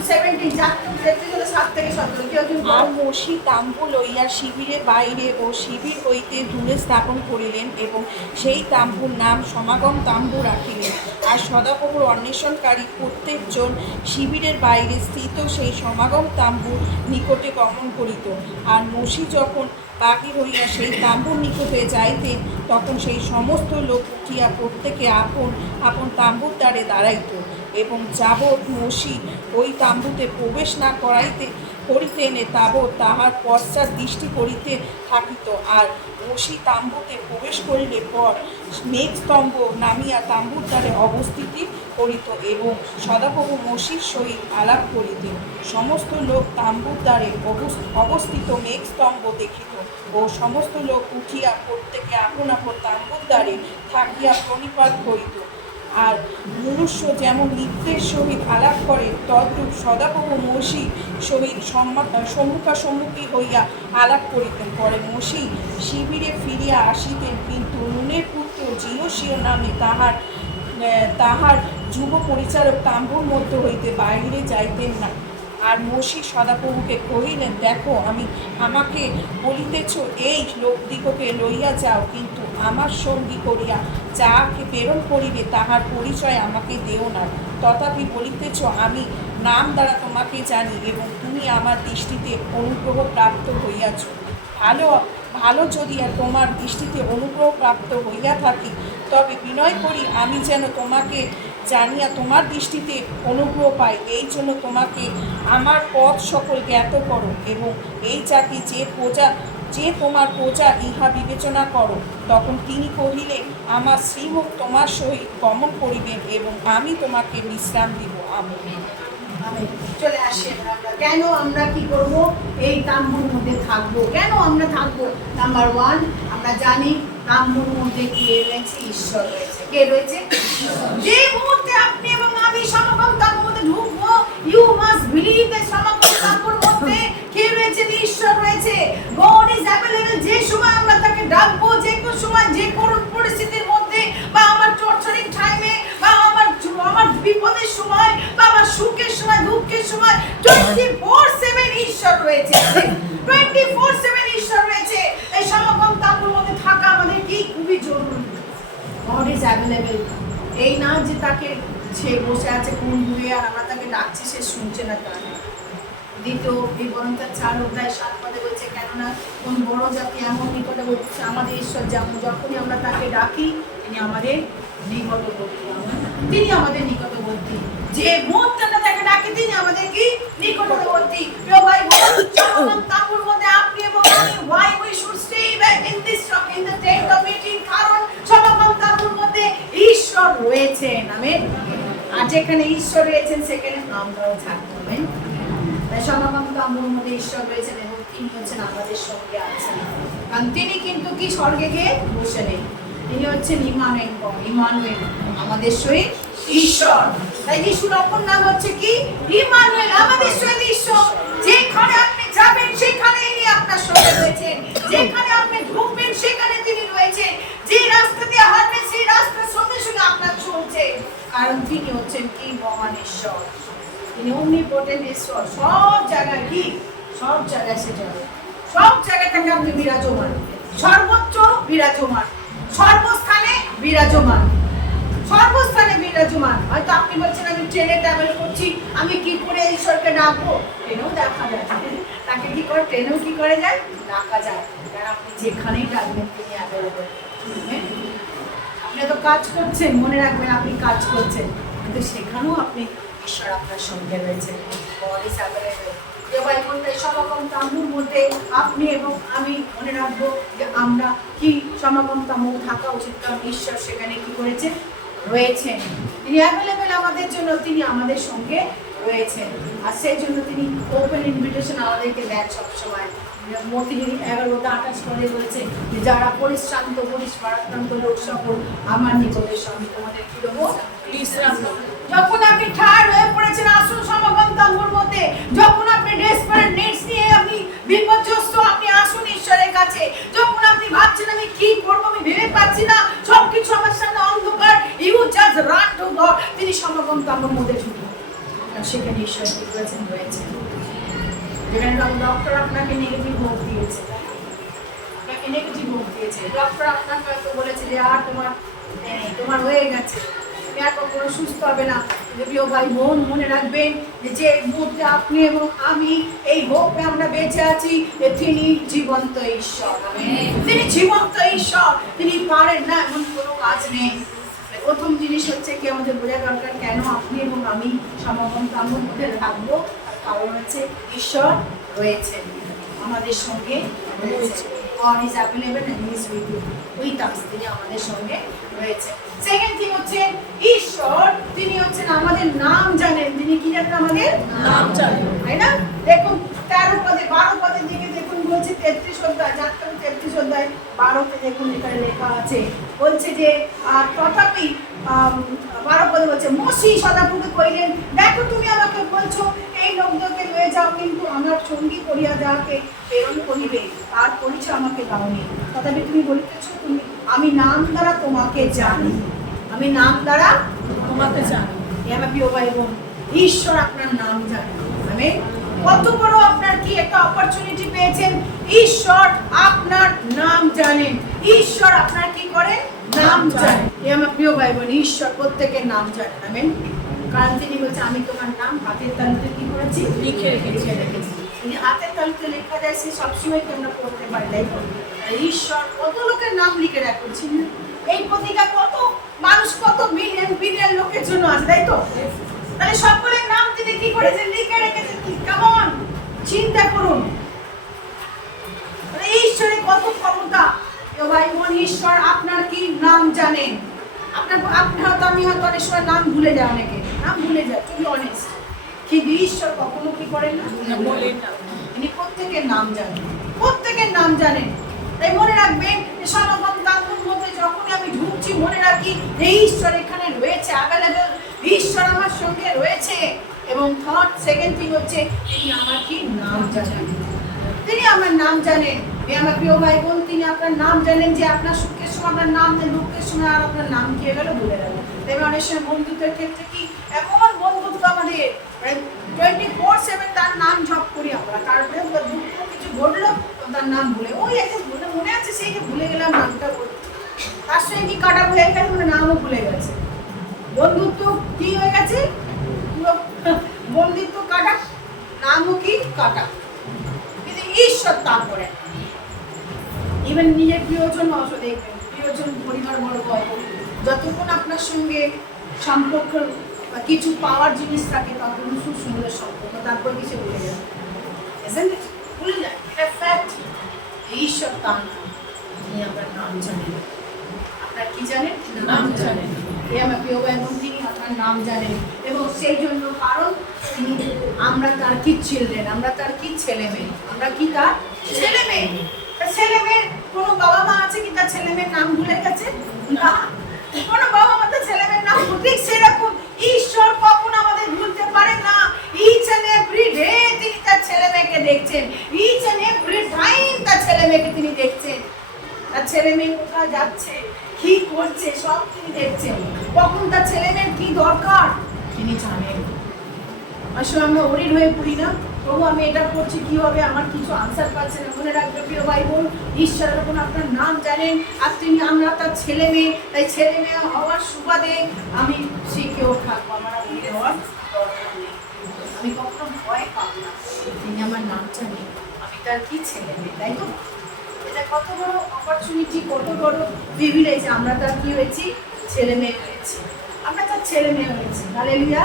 17 যাত্রা 33 অধ্যায় 7 থেকে 17 কেউ একজন পড়ো। আর মোশি তাম্বু লইয়া শিবিরের বাইরে ও শিবির হইতে দূরে স্থাপন করিলেন এবং সেই তাম্বুর নাম সমাগম তাম্বু রাখিলেন। আর সদাপ্রভুর অন্বেষণকারী প্রত্যেকজন শিবিরের বাইরে স্থিত সেই সমাগম তাম্বুর নিকটে গমন করিত। আর মোশি যখন বাহির হইয়া সেই তাম্বুর নিকটে যাইতেন তখন সেই সমস্ত লোক উঠিয়া প্রত্যেকে আপন আপন তাম্বুর দ্বারে দাঁড়াইত এবং যাবৎ মোশি ওই তাম্বুতে প্রবেশ না করিতেন তাবৎ তাহার পশ্চাৎ দৃষ্টি করিতে থাকিত। আর মোশি তাম্বুতে প্রবেশ করিলে পর মেঘস্তম্ভ নামিয়া তাম্বুর দ্বারে অবস্থিতি করিত এবং সদাপ্রভু মোশির সহিত আলাপ করিতেন। সমস্ত লোক তাম্বুর দ্বারে অবস্থিত মেঘস্তম্ভ দেখিত ও সমস্ত লোক উঠিয়া প্রত্যেকে আপন আপন তাম্বুর দ্বারে থাকিয়া প্রণিপাত করিত। আর মনুষ্য যেমন নিত্যের সহিত আলাপ করে তদ্রূপ সদাপ্রভু মোশি সহিত সম্মুখাসম্মুখী হইয়া আলাপ করিতেন। পরে মোশি শিবিরে ফিরিয়া আসিতেন, কিন্তু নুনের পুত্র জিওসীয় নামে তাহার যুব পরিচারক তাম্বুর মধ্য হইতে বাহিরে যাইতেন না। আর মোশি সদাপ্রভুকে কহিলেন, দেখো আমাকে বলিতেছ এই লোকদিগকে লইয়া যাও, কিন্তু আমার সঙ্গী করিয়া যাহাকে প্রেরণ করিবে তাহার পরিচয় আমাকে দেও না। তথাপি বলিতেছ আমি নাম দ্বারা তোমাকে জানি এবং তুমি আমার দৃষ্টিতে অনুগ্রহ প্রাপ্ত হইয়াছ। ভালো যদি তোমার দৃষ্টিতে অনুগ্রহ প্রাপ্ত হইয়া থাকি, তবে বিনয় করি আমি যেন তোমাকে জানিয়া তোমার দৃষ্টিতে অনুগ্রহ পাই। এই জন্য তোমাকে আমার পথ সকল জ্ঞাত করো এবং এই জাতি যে তোমার প্রজা ইহা বিবেচনা করো। তখন তিনি কহিলে, আমার শ্রীমুখ তোমার সহিত গমন করিবেন এবং আমি তোমাকে বিশ্রাম দিব। আমেন। চলে আসি আমরা কেন আমরা কি করব এই তাম্বুর মধ্যে থাকবো। কেন আমরা থাকবো? নাম্বার 1, আমরা জানি তাম্বুর মধ্যে কে রয়েছে? ঈশ্বর রয়েছে। কে রয়েছে? যে মুহূর্তে আপনি এবং আমি সমাগম তাম্বুর মধ্যে ঢুকবো, ইউ মাস্ট বিলিভ দ্যাট সমাগম তাম্বুর মধ্যে কে রয়েছে? ঈশ্বর রয়েছে। God is available. যে সময় আমরা তাকে ডাকবো, যে কোনো সময় যে করুণ পরিস্থিতির মধ্যে বা আমার টর্চারিং টাইমে বা আমার বিপদের সময় বা আমার সুখের সময় দুঃখের সময় 24/7 ঈশ্বর রয়েছে। 24/7 ঈশ্বর রয়েছে। এই সমাগম তাম্বুর মধ্যে থাকা আমাদের কি খুবই জরুরি। God is available. এই না যে তাকে সে বসে আছে কোন দূরে আর আমরা তাকে ডাকছি সে শুনছে না, তা না। দ্বিতীয় বিবরণ 4 অধ্যায় 7 পদে বলছে, কেননা কোন বড় জাতি এমন নিকটে বলছে আমাদের ঈশ্বর, যেমন যখনই আমরা তাকে ডাকি তিনি আমাদের নিকটবর্তী। তিনি আমাদের নিকটবর্তী। যে মুহূর্তে আমরা তাকে ডাকি তিনি আমাদের কি নিকটবর্তী। প্রিয় ভাই বোন, সমাগম তাম্বুর মধ্যে আপনি এবং আমি why we should stay in the tent of meeting, কারণ সমাগম তাম্বুর মধ্যে ঈশ্বর রয়েছেন। আমেন। আর যেখানে ঈশ্বর রয়েছেন সেখানে আমরাও থাকবো। আমেন। সমাগম তাম্বুর মধ্যে ঈশ্বর রয়েছেন এবং তিনি হচ্ছেন আমাদের সঙ্গে আছেন। কারণ তিনি কিন্তু কি স্বর্গে গিয়ে বসে নেই, তিনি হচ্ছেন ইমানুয়েল, আমাদের সহিত ঈশ্বর। তাই যিশুর অপর নাম হচ্ছে কি? ইমানুয়েল, আমাদের সহিত ঈশ্বর। যেখানে আপনি যাবেন সেখানে তিনি আপনার সঙ্গে রয়েছেন, যেখানে আপনি ঢুকবেন সেখানে তিনি রয়েছেন, যে রাস্তা দিয়ে হাঁটবেন সেই রাস্তার সঙ্গে সঙ্গে আপনার চলছে, কারণ তিনি হচ্ছেন কি? মহান ঈশ্বর। তিনি omnipotent ঈশ্বর। সব জায়গায় কি? সব জায়গায় সে যাবে, সব জায়গা থেকে আপনি বিরাজমান, সর্বোচ্চ বিরাজমান, সর্বস্থানে বিরাজমান, সর্বস্থানে বিরাজমান। হয়তো আপনি বলছেন আমি ট্রেনে ট্রাভেল করছি, আমি কি করে ঈশ্বরকে ডাকবো? ট্রেনেও দেখা যায়, তাকে কি করে ট্রেনেও কি করে যায়? ডাকা যায়। কারণ আপনি যেখানেই ডাকবেন তিনি অ্যাভেলেবল। আপনি তো কাজ করছেন, মনে রাখবেন আপনি কাজ করছেন, কিন্তু সেখানেও আপনি ঈশ্বর আপনার সঙ্গে রয়েছে। সমাগম তাম্বুর মধ্যে আপনি এবং আমি মনে রাখবো যে আমরা কি সমাগম তাম্বু থাকা উচিত, কারণ ঈশ্বর সেখানে কি করেছে? রয়েছেন। তিনি অ্যাভেলেবেল আমাদের জন্য, তিনি আমাদের সঙ্গে রয়েছেন। আর সেই জন্য তিনি ওপেন ইনভিটেশন আমাদেরকে দেন সবসময়। মতি 11:28 পরে বলেছে যে যারা পরিশ্রান্ত পরিশ্রান্ত লোক সকল আমার নিকটে আমি তোমাদের কি দেবো? বিশ্রাম দেবো। যখন আপনি টায়ার্ড হয়ে পড়েছেন আসুন সমাগম তাম্বুর মধ্যে। যখন আপনি ডেসপারেট নিডস নিয়ে আপনি বিপর্যস্ত আপনি আসুন ঈশ্বরের কাছে। যখন আপনি ভাবছেন আমি কি করব আমি ভেবে পাচ্ছি না সবকিছু আমার সামনে অন্ধকার, you just run to God. তিনি সমাগম তাম্বুর মধ্যে ছুটুন। আর সেখানে ঈশ্বর কি করেছেন রয়েছে। যেখানে ডক্টর আপনাকে নেগেটিভ হোপ দিয়েছে, আপনাকে নেগেটিভ হোপ দিয়েছে, ডক্টর আপনাকে হয়তো বলেছে যে আর তোমার হয়ে গেছে, তুমি আর কখনো সুস্থ হবে না। প্রিয় ভাই বোন মনে রাখবেন যে মুহূর্তে আপনি এবং আমি এই হোপে আমরা বেঁচে আছি তিনি জীবন্ত ঈশ্বর। তিনি জীবন্ত ঈশ্বর, তিনি পারেন না এমন কোনো কাজ নেই। প্রথম জিনিস হচ্ছে কি আমাদের বোঝা দরকার কেন আপনি এবং আমি সমাগম তাম্বুর মধ্যে থাকবো। কারণ হচ্ছে ঈশ্বর রয়েছেন আমাদের সঙ্গে রয়েছে। God is available and He is with us. তিনি আমাদের সঙ্গে রয়েছে। সেকেন্ড থিং হচ্ছে ঈশ্বর তিনি হচ্ছেন আমাদের নাম জানেন। তিনি কি জানেন? আমাদের নাম জানেন, তাই না? দেখুন 13 পদে 12 পদের দিকে দেখুন বলছে 33 অধ্যায় 33 অধ্যায় 12তে দেখুন এখানে লেখা আছে বলছে যে তথাপি 12 পদে বলছে মোশি সদাপ্রভু কইলেন দেখো তুমি আমাকে বলছো এই লোকদেরকে লয়ে যাও কিন্তু আমার সঙ্গী করিয়া যাকে প্রেরণ করিবে তার পরিচয় আমাকে দাওনি। তথাপি তুমি বলিতেছ তুমি আমি নাম দ্বারা তোমাকে জানি, আমি নাম দ্বারা তোমাকে জানি। আমার প্রিয় ভাই বোন ঈশ্বর আপনার নাম জানেন। আমেন। কত বড় আপনার কি একটা অপরচুনিটি পেয়েছেন। ঈশ্বর আপনার নাম জানেন, ঈশ্বর আপনার কি করেন? নাম জানেন। আমার প্রিয় ভাই বোন ঈশ্বর প্রত্যেকের নাম জানেন। আমেন। কারণ তিনি বলছে আমি তোমার নাম হাতের তালুতে কি করেছি? লিখে রেখেছি। তিনি হাতের তালুতে লেখা যায় সে সবসময় আমরা পড়তে পারি, তাই তো? ঈশ্বর কত লোকের নাম লিখে রাখছেন। এই পত্রিকা কত মানুষ কত মিলিয়ন বিলিয়ন লোকের জন্য আছে, তাই তো? তাহলে সকলের নাম তিনি কি করেছেন? লিখে রেখেছেন। কেমন চিন্তা করুন ঈশ্বরের কত ক্ষমতা। ভাই বোন ঈশ্বর আপনার কি নাম জানেন। আপনার হয়তো আমি হয়তো অনেক সময় নাম ভুলে যায়, অনেকে নাম ভুলে যায়, টু বি অনেস্ট। কিন্তু ঈশ্বর কখনো কি করেন না, বলেন না। তিনি প্রত্যেকের নাম জানেন, প্রত্যেকের নাম জানেন। তাই মনে রাখবেন সমাগম তাম্বুর মধ্যে যখনই আমি ঢুকছি মনে রাখি যে ঈশ্বর এখানে রয়েছে, অ্যাভেলেবল, ঈশ্বর আমার সঙ্গে রয়েছে। এবং সেকেন্ড থিং হচ্ছে তিনি আমার কি নাম জানেন, তিনি আমার নাম জানেন। আমার প্রিয় ভাই বোন তিনি আপনার নাম জানেন যে আপনার সুখের সময় আপনার নাম নেন, দুঃখের সময় আর আপনার নাম কি হয়ে গেল ভুলে গেল। তবে অনেক সময় বন্ধুত্বের ক্ষেত্রে কি এমন বন্ধুত্ব আমাদের 24/7 তার নাম জপ করি আমরা, তারপরে দুঃখ কিছু ঘটলো তার নাম ভুলে ওই একটা মনে আছে সেই যে ভুলে গেলাম নামটা বলি, তার সঙ্গে কি কাটা হয়ে গেছে মানে নামও ভুলে গেছে। বন্ধুত্ব কি হয়ে গেছে? বন্ধুত্ব কাটা, নামও কি কাটা। কিন্তু ঈশ্বর তা করে ইভেন নিজের প্রিয়জন অবশ্য দেখবেন, প্রিয়জন পরিবার বর্গ যতক্ষণ আপনার সঙ্গে সম্পর্ক বা কিছু পাওয়ার জিনিস থাকে ততক্ষণ খুব সুন্দর সম্পর্ক, তারপর কিছু ভুলে যায়, ভুলে যায়। এটা ফ্যাক্ট। ঈশ্বর তা না, তিনি আপনার নাম জানেন। আপনার কি জানেন? নাম জানেন। আমার প্রিয় ভাই বোন তিনি আপনার নাম জানেন এবং সেই জন্য কারণ তিনি আমরা তার কি চিলড্রেন, আমরা তার কি ছেলে মেয়ে, আমরা কি তার ছেলে মেয়ে। ছেলে মেয়ের কোনো বাবা মা আছে কি তার ছেলে মেয়ের নাম ভুলে গেছে? না, কোনো বাবা মা তার ছেলে মেয়ের নাম ঠিক সেরকম ঈশ্বর কখনো আমাদের ভুলতে পারে না। ইচ এন্ড এভরি ডে তিনি তার ছেলে মেয়েকে দেখছেন, ইচ এন্ড এভরি টাইম তার ছেলে মেয়েকে তিনি দেখছেন। তার ছেলে মেয়ে কোথায় যাচ্ছে, কি করছে সব তিনি দেখছেন। কখন তার ছেলে মেয়ের কি দরকার তিনি জানেন। আসলে আমরা অরিড হয়ে পড়ি না, তবু আমি এটা করছি কি হবে, আমার কিছু আনসার পাচ্ছে না। মনে রাখবে প্রিয় ভাই বোন ঈশ্বর যখন আপনার নাম জানেন আর তিনি আমরা তার ছেলে মেয়ে, তাই ছেলে মেয়ে হওয়ার সুবাদে আমি শিখেও থাকবো, আমার অরিড হওয়ার দরকার নেই। আমি কখনো ভয় পাবো না, তিনি আমার নাম জানেন, আমি তার কি ছেলে মেয়ে, তাই তো? এটা কত বড় অপরচুনিটি, কত বড় প্রিভিলেজ। আমরা তার কি হয়েছি? ছেলে মেয়ে হয়েছি, আমরা তার ছেলে মেয়ে হয়েছি। হালেলুয়া।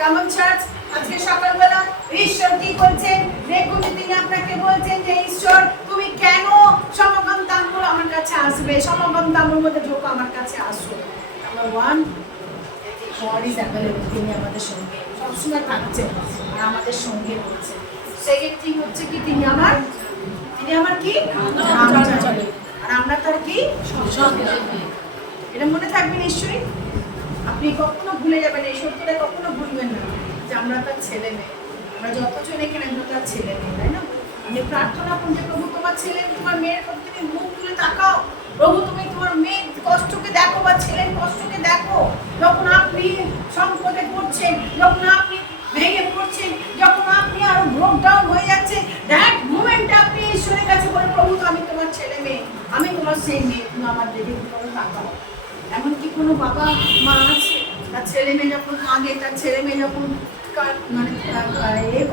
কেমন চার্চ আজকে সকালবেলা ঈশ্বর কি বলছেন দেখুন, তিনি আপনাকে বলছেন যে ঈশ্বর তুমি কেন সমাগম তাম্বুর আমার কাছে আসবে, সমাগম তাম্বুর মধ্যে ঢোক, আমার কাছে আসো। নাম্বার 1 God is available, তিনি আমাদের সঙ্গে সবসময় থাকছেন আর আমাদের সঙ্গে রয়েছেন। সেকেন্ড থিং হচ্ছে কি তিনি আমার কি নাম জানেন, আর আমরা তার কি সন্তান। এটা মনে থাকবে নিশ্চয়ই, আপনি কখনো ভুলে যাবেন, এই সত্যটা কখনো ভুলবেন না যে আমরা তার ছেলে মেয়ে। আমরা যতজন এখানে আমরা তার ছেলে মেয়ে, তাই না? আপনি প্রার্থনা করুন যে প্রভু তোমার ছেলে তোমার মেয়ের প্রতি তুমি মুখ তুলে তাকাও, প্রভু তুমি তোমার মেয়ের কষ্টকে দেখো বা ছেলের কষ্টকে দেখো। যখন আপনি সংকটে পড়ছেন, যখন আপনি ভেঙে পড়ছেন, যখন আপনি আরো ব্রেক ডাউন হয়ে যাচ্ছেন, দ্যাট মোমেন্টে আপনি ঈশ্বরের কাছে বলেন প্রভু আমি তোমার ছেলে মেয়ে, আমি তোমার সেই মেয়ে, তুমি আমার দিকে তুমি তাকাও। এমন কি কোনো বাবা মা আছে তার ছেলে মেয়ে যখন কাঁদে, তার ছেলে মেয়ে যখন মানে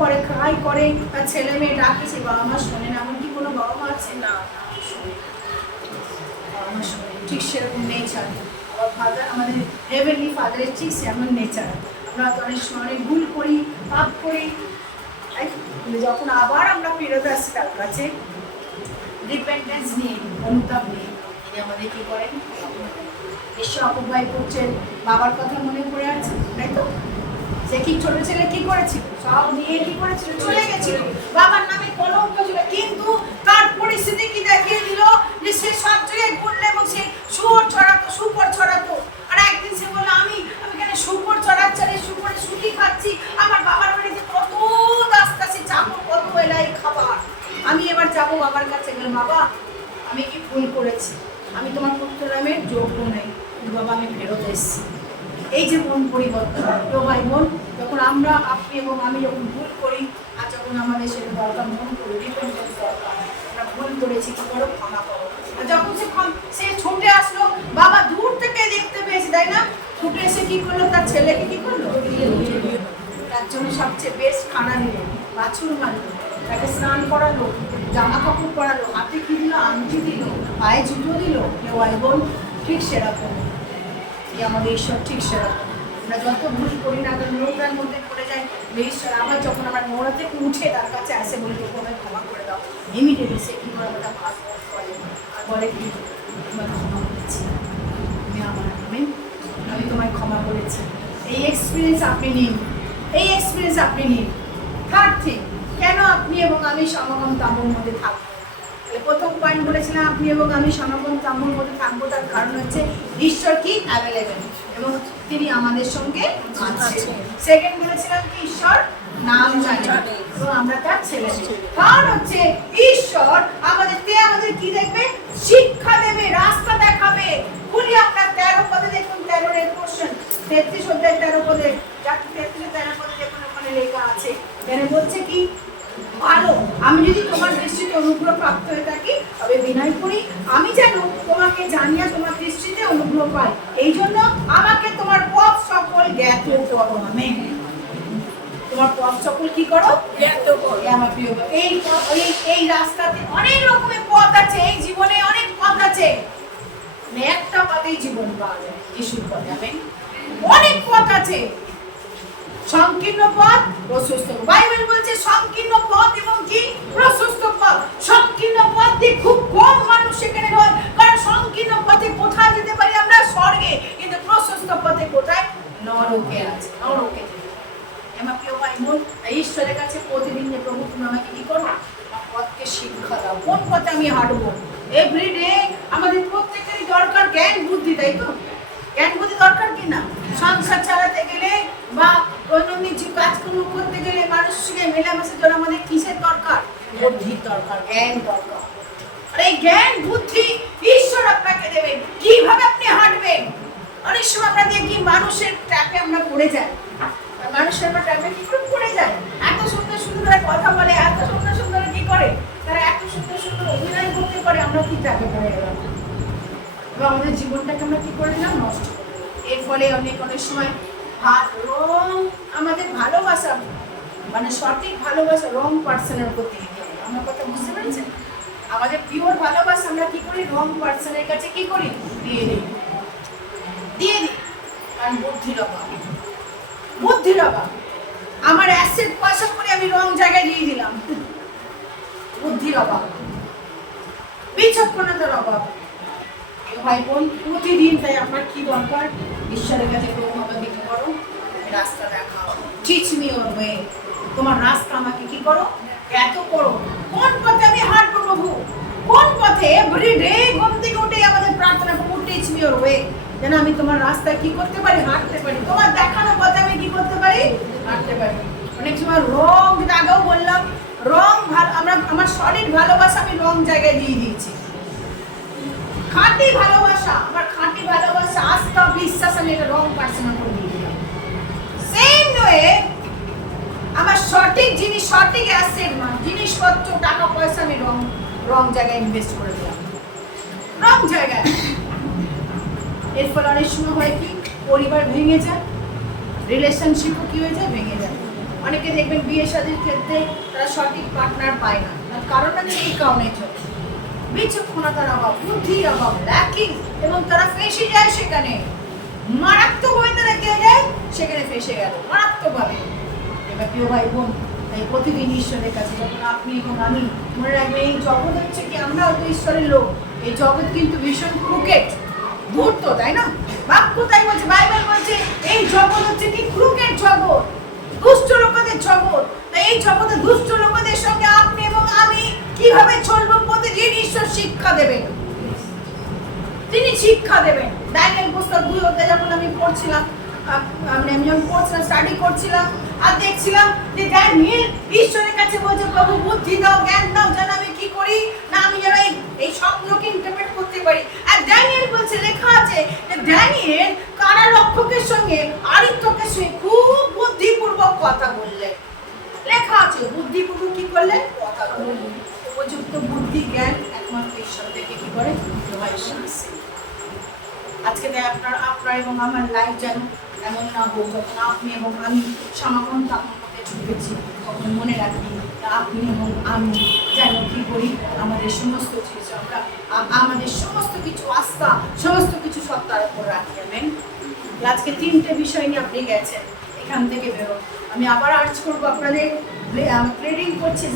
করে ক্রাই করে, তার ছেলে মেয়ে ডাকে, সে বাবা মা শোনে না? এমন কি কোনো বাবা মা আছে? না, বাবা মা শোনে। ঠিক সেরকম নেচার আমার ফাদার, আমাদের হেভেনলি ফাদারের ঠিক সেমন নেচার। আমরা অনেক সময় ভুল করি, পাপ করি, যখন আবার আমরা ফেরত আসি তার কাছে ডিপেন্ডেন্স নিয়ে, অনুতাপ নিয়ে, তিনি আমাদের কি করেন? এসে অপব্যয় করছেন, বাবার কথা মনে পড়ে আছে, তাই তো? সে কি ছোট ছেলে কি করেছিল? সব নিয়ে কি করেছিল? চলে গেছিল, বাবার নামে কলঙ্ক ছিল, কিন্তু তার পরিস্থিতি কি দেখিয়ে দিল যে সে সব জায়গায় ঘুরলো এবং সে সুপর ছড়াতো। আর একদিন সে বললো আমি কেন সুপর ছড়াচ্ছি, সুপরে সুখী খাচ্ছি, আমার বাবার বাড়িতে কত দাস্তাসি চাকর, কত এলাই খাবার, আমি এবার যাবো বাবার কাছে। গেল বাবা আমি কি ভুল করেছি, আমি তোমার পুত্র নামের যোগ্য নেই, কিন্তু বাবা আমি ফেরত এসেছি। এই যে মন পরিবর্তন, তো ভাই বোন, যখন আমরা আপনি এবং আমি যখন ভুল করি, আর যখন আমাদের সেটা দরকার মন করি, রিপেন্টেন্স দরকার, আমরা ভুল করেছি, কি করো? ক্ষমা করো। আর যখন সে ছুটে আসলো, বাবা দূর থেকে দেখতে পেয়েছে, তাই না? ছুটে এসে কি করলো? তার ছেলেকে কি করলো? তার জন্য সবচেয়ে বেস্ট খানা দিল, বাছুর মারলো, তাকে স্নান করালো, জামা কাপড় পরালো, হাতে কি দিল? আংটি দিল, পায়ে জুতো দিল। কেউ ভাই বোন ঠিক সেরকম আমাদের ঈশ্বর, ঠিক সেরকম আমরা যত ভুল করি না কেন, নোংরার মধ্যে পড়ে যাই, ঈশ্বর আবার যখন আমরা নোংরা থেকে উঠে তার কাছে আসে বলি তখন আমায় ক্ষমা করে দাও, ইমিডিয়েটলি সে কি করে আমাদের ভাগ করে আর বলে কি তোমায় ক্ষমা করেছি, আমি তোমায় ক্ষমা করেছি। এই এক্সপিরিয়েন্স আপনি নিন, এই এক্সপিরিয়েন্স আপনি নিন। থার্ড থিং, কেন আপনি এবং আমি সমাগম তাঁবুর মধ্যে থাকবো? প্রথম পয়েন্ট বলেছিলাম আপনি এবং আমি সমাগম তাঁবুর মধ্যে থাকবো, তার কারণ হচ্ছে ঈশ্বর কি অ্যাভেলেবেল এবং তিনি আমাদের সঙ্গে আছেন। সেকেন্ড বলেছিলাম কি ঈশ্বর নাম জানে এবং আমরা তার ছেলে। কারণ হচ্ছে ঈশ্বর আমাদের কি দেখবে? শিক্ষা দেবে, রাস্তা দেখাবে। খুলি আপনার 13 পদে দেখুন, 13 কোশ্চেন 33 অধ্যায় 13 পদে, 33-13 পদে দেখুন, ওখানে লেখা আছে। এখানে বলছে কি? ভালো, আমি যদি তোমার দৃষ্টিতে অনুগ্রহ প্রাপ্ত হয়ে থাকি তবে বিনয় করি, আমি যেন তোমাকে জানিয়া তোমার দৃষ্টিতে অনুগ্রহ পাই, এই জন্য আমাকে তোমার পথ সকল জ্ঞাত করো। আমেন। তোমার পথ সকল কি করো? জ্ঞাত করো। আমার প্রিয়, এই রাস্তাতে অনেক রকমের পথ আছে, এই জীবনে অনেক পথ আছে, একটা পথেই জীবন পাওয়া যায়, যিশুর পথে। আমেন। অনেক পথ আছে, সংকীর্ণ পথ, প্রশস্ত। বাইবেল বলছে সংকীর্ণ পথ এবং কি প্রশস্ত পথ। সংকীর্ণ পথ দিয়ে খুব কম মানুষ সেখানে হয়, কারণ সংকীর্ণ পথে কোথায় যেতে পারি আমরা? স্বর্গে। কিন্তু প্রশস্ত পথে কোথায়? নরকে আছে, নরকে। আমার প্রিয় ভাই বোন, ঈশ্বরের কাছে প্রতিদিন যে প্রভু তুমি আমাকে কি করো? পথকে শিক্ষা দাও, কোন পথে আমি হাঁটবো। এভরিডে আমাদের প্রত্যেকেরই দরকার জ্ঞান বুদ্ধি, তাই তো? জ্ঞান বুদ্ধি দরকার কিনা? সংসার চালাতে গেলে বা দৈনন্দিন কাজকর্ম করতে গেলে মানুষের সঙ্গে মেলামেশার জন্য আমাদের কিসের দরকার? বুদ্ধির দরকার, জ্ঞান দরকার। আর এই জ্ঞান বুদ্ধি ঈশ্বর আপনাকে দেবেন। কিভাবে আপনি হাঁটবেন? অনেক সময় আমরা দেখি মানুষের ট্র্যাপে আমরা পড়ে যাই, মানুষের ট্র্যাপে কি করে পড়ে যায়? এত সুন্দর সুন্দর কথা বলে, এত সুন্দর সুন্দর কি করে তারা, এত সুন্দর সুন্দর অভিনয় করতে পারে, আমরা কি ট্র্যাপে পড়ে গেলাম এবং আমাদের জীবনটাকে আমরা কি করে দিলাম? নষ্ট করে দিলাম। এর ফলে অনেক সময় রং, আমাদের ভালোবাসা মানে সঠিক ভালোবাসা রং পার্সনের উপর দিয়ে দিই। আমার কথা বুঝতে পেরেছেন? আমাদের পিওর ভালোবাসা আমরা কি করি? রং পার্সনের কাছে কি করি? দিয়ে দিই। কারণ বুদ্ধির অভাব। আমার অ্যাসেট পয়সা করে আমি রং জায়গায় দিয়ে দিলাম, বুদ্ধির অভাব, বিচক্ষণতার অভাব। ভাই বোন, প্রতিদিন তাই আপনার কি দরকার? ঈশ্বরের কাছে প্রভু আমাকে কি করো? রাস্তা দেখাও, টিচ মি ইওর ওয়ে। তোমার রাস্তা আমাকে কি করো, এত করো। কোন পথে আমি হাঁটবো প্রভু, কোন পথে? এভরিডে ঘুম থেকে উঠে আমাদের প্রার্থনা করবো, টিচ মি ইওর ওয়ে, যেন আমি তোমার রাস্তায় কি করতে পারি, হাঁটতে পারি। তোমার দেখানো পথে আমি কি করতে পারি, হাঁটতে পারি। অনেক সময় রং, আগেও বললাম, রং আমার সলিড ভালোবাসা আমি রং জায়গায় দিয়ে দিয়েছি। খাঁটি ভালোবাসা, আমার খাঁটি ভালোবাসা, আস্থা, বিশ্বাস, আমি এটা রং পার্সোনাল করে দিয়ে দিলাম। সেম ওয়ে আমার সঠিক জিনিস, সঠিক অ্যাসেট, জিনিসপত্র, টাকা পয়সা আমি রং জায়গায় ইনভেস্ট করে দিলাম, রং জায়গায়। এর ফলে অনেক সময় হয় কি, পরিবার ভেঙে যায়, রিলেশনশিপও কি হয়ে যায়, ভেঙে যায়। অনেকে দেখবেন বিয়ে শাদীর ক্ষেত্রে তারা সঠিক পার্টনার পায় না, তার কারণটা কি, এই কারণের জন্য বিচক্ষণতার অভাব, বুদ্ধির অভাব, ল্যাকিং, এবং তারা ফেঁসে যায় সেখানে, মারাত্মকভাবে তারা কে যায় সেখানে, ফেঁসে গেল মারাত্মকভাবে। এবার প্রিয় ভাই বোন, তাই প্রতিদিন ঈশ্বরের কাছে যখন আপনি এবং আমি, মনে রাখবেন এই জগৎ হচ্ছে কি, আমরা হয়তো ঈশ্বরের লোক, এই জগৎ কিন্তু ভীষণ ক্রুকেট, ধূর্ত, তাই না? বাক্য তাই বলছে, বাইবেল বলছে এই জগৎ হচ্ছে কি, ক্রুকেট জগৎ, দুষ্ট লোকদের জগৎ। তাই এই জগতে দুষ্ট লোকদের সঙ্গে আপনি এবং আমি কিভাবে চলবো, প্রতিদিন ঈশ্বর শিক্ষা দেবেন, তিনি শিক্ষা দেবেন। দানিয়েল পুস্তক 2 অধ্যায় যখন আমি পড়ছিলাম, আমি যখন পড়ছিলাম, স্টাডি করছিলাম, আর দেখছিলাম যে দানিয়েল ঈশ্বরের কাছে বলছে, প্রভু বুদ্ধি দাও, জ্ঞান দাও, যেন আমি কি করি না, আমি যেন এই স্বপ্নকে ইন্টারপ্রেট করতে পারি। আর দানিয়েল বলছে, লেখা আছে যে দানিয়েল কারারক্ষকের সঙ্গে, আরিত্যকের সঙ্গে খুব বুদ্ধিপূর্বক কথা বললেন। লেখা আছে বুদ্ধিপূর্বক কি করলেন, কথা বললেন। উপযুক্ত বুদ্ধি জ্ঞান একমাত্র ঈশ্বর থেকে কি করে, আজকে তাই আপনার এবং আমার লাইফ যেন এমন না হোক, যখন আপনি এবং আমি সমাগম তাপমাত্রাকে ছুটেছি, তখন মনে রাখি আপনি এবং আমি যেন কি করি, আমাদের সমস্ত কিছু আমরা, আমাদের সমস্ত কিছু আস্থা, সমস্ত কিছু সত্তার উপর রাখি। আমেন। আজকে 3টে বিষয় নিয়ে আপনি গেছেন, এখান থেকে বেরো। আমি আবার আর্জ করবো আপনাদের, প্লেডিং করছি,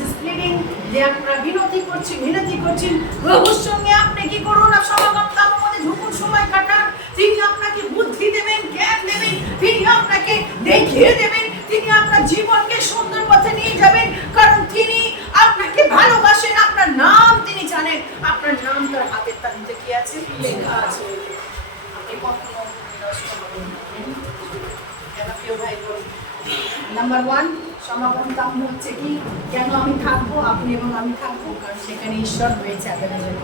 যে আপনারা বিনতি করছেন প্রভুর সঙ্গে আপনি কি করুন, সমাগম তার মধ্যে ঢুকুন, সময় কাটান। তিনি আপনাকে বুদ্ধি দেবেন, জ্ঞান দেবেন, তিনি আপনাকে দেখিয়ে দেবেন, তিনি আপনার জীবনকে সুন্দর পথে নিয়ে যাবেন, কারণ তিনি আপনাকে ভালোবাসেন, আপনার নাম তিনি জানেন, আপনার নাম তার হাতের তালুতে কি আছে, লেখা আছে। আপনি কখনো নষ্ট হবেন না। প্রিয় ভাই বোন, নাম্বার 1 সমাগম তাম হচ্ছে কি, কেন আমি থাকবো, আপনি এবং আমি থাকবো, কারণ সেখানে ঈশ্বর রয়েছে অ্যাভেলেবেল,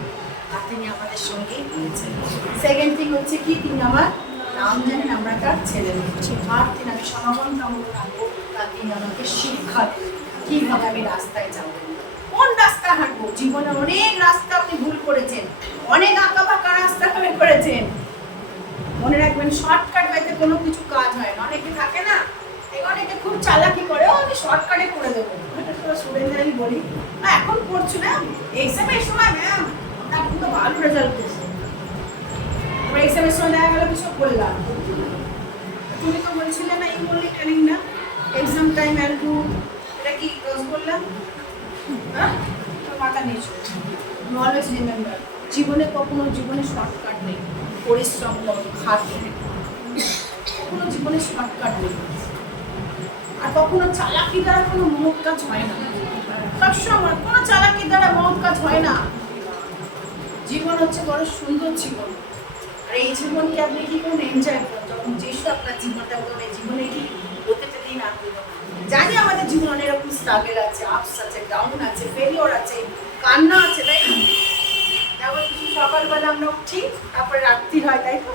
আর তিনি আমাদের সঙ্গেই রয়েছেন। সেকেন্ড থিং হচ্ছে কি, তিনি আমার নাম জানেন, আমরা তার ছেলে রয়েছি। আর তিনি, আমি সমাগম তাম থাকবো, তার তিনি আমাকে শিক্ষা দেবেন কীভাবে আমি রাস্তায় যাবো, কোন রাস্তা হাঁটবো। জীবনে অনেক রাস্তা আপনি ভুল করেছেন, অনেক আঁকা বাঁকা রাস্তা আপনি করেছেন। মনে রাখবেন, শর্টকাট বাইতে কোনো কিছু কাজ হয় না। অনেকে থাকে না, অনেকে খুব চালাকি করে, আমি শর্টকাটে করে দেবো। স্টুডেন্টদের আমি বলি, এখন পড়ছি না, এক্সামের সময় ম্যাম এখন তো ভালো রেজাল্ট করছে, এবার এক্সামের সময় দেখা গেলো কিছু বললাম, তুমি তো বলছিলে না, এই বললি ট্রেনিং না, এক্সাম টাইম একটু, এটা কি রোজ বললাম, হ্যাঁ, তোর মাথা নিয়েছো। অলওয়েজ রিমেম্বার, জীবনে শর্টকাট নেই, পরিশ্রম করো, খাটো, কখনো জীবনে শর্টকাট নেই। আর কখনো চালাকি দ্বারা কোনো মহৎ কাজ হয় না, সবসময় কোনো চালাকি দ্বারা মহৎ কাজ হয় না। জীবন হচ্ছে বড় সুন্দর জীবন, আর এই জীবনকে আপনি কি করুন, এনজয় করুন। যখন যিশু আপনার জীবনটা বলবেন, এই জীবনে কি প্রত্যেকটা দিন আনন্দ। জানি আমাদের জীবনে এরকম স্ট্রাগল আছে, আপস আছে, ডাউন আছে, ফেলিওর আছে, কান্না আছে, তাই না? যেমন সকালবেলা আমরা উঠি, তারপরে রাত্রি হয়, তাই তো?